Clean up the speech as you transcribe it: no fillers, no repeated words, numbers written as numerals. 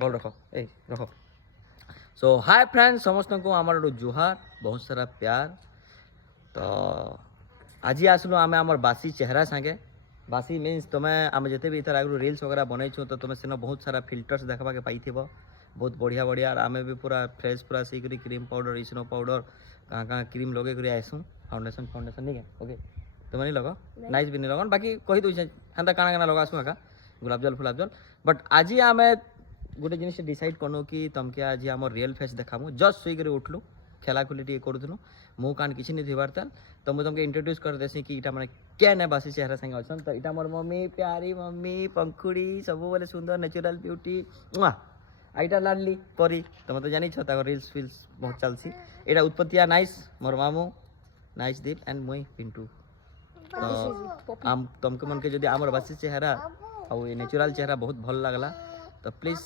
বল রখ এই রখ। So hi friends সমস্ত আমার জুহার বহুত সারা প্যার। তো আজি আসলু আমি আমার বাসি চেহারা সাথে বাসি মিন্স তুমি আমি যেতে भी इधर आगु रील्स वगैरह बनईछु तो तुम सेन बहुत सारा फिल्टर्स देखा के पाइथिब बहुत बढ़िया बढ़िया और आमे भी पूरा फ्रेश पूरा सही करी क्रीम पाउडर स्नो पाउडर कहाँ कहाँ क्रीम लगे कर आइसु फाउंडेशन फाउंडेशन नहीं है ओके तुम नहीं लग नाइस भी नहीं लगन बाकी कही दूचे हेन्ता काଣା काଣା लगासु आका गुलाब जल फुलाब जल बट आज आमे गोटे जिनिस डिसाइड करनु कि तुमके आज आम रियल फेस देखामु जस्ट सुई कर उठलु खेला खुली टे करूथनु मुँह कान किसी नहीं थीबार ताल तो मुझे तुमके इंट्रोड्यूस कर देसी कि इटा माने क्या ना बासी चेहरा संगे अछन तो इटा मोर मम्मी प्यारी मम्मी पंखुड़ी सब बोले सुंदर नेचुरल ब्यूटी आईटा लाडली परी तुम तो जानी छो ताको रील्स फिल्स बहुत चलसी एटा उत्पत्तिया नाइस मोर मामू नाइस दीप एंड मुई पिंटू तो आम तुमके मन के जदी आमर बासी चेहरा और नेचुरल चेहरा बहुत भल लागला तो प्लीज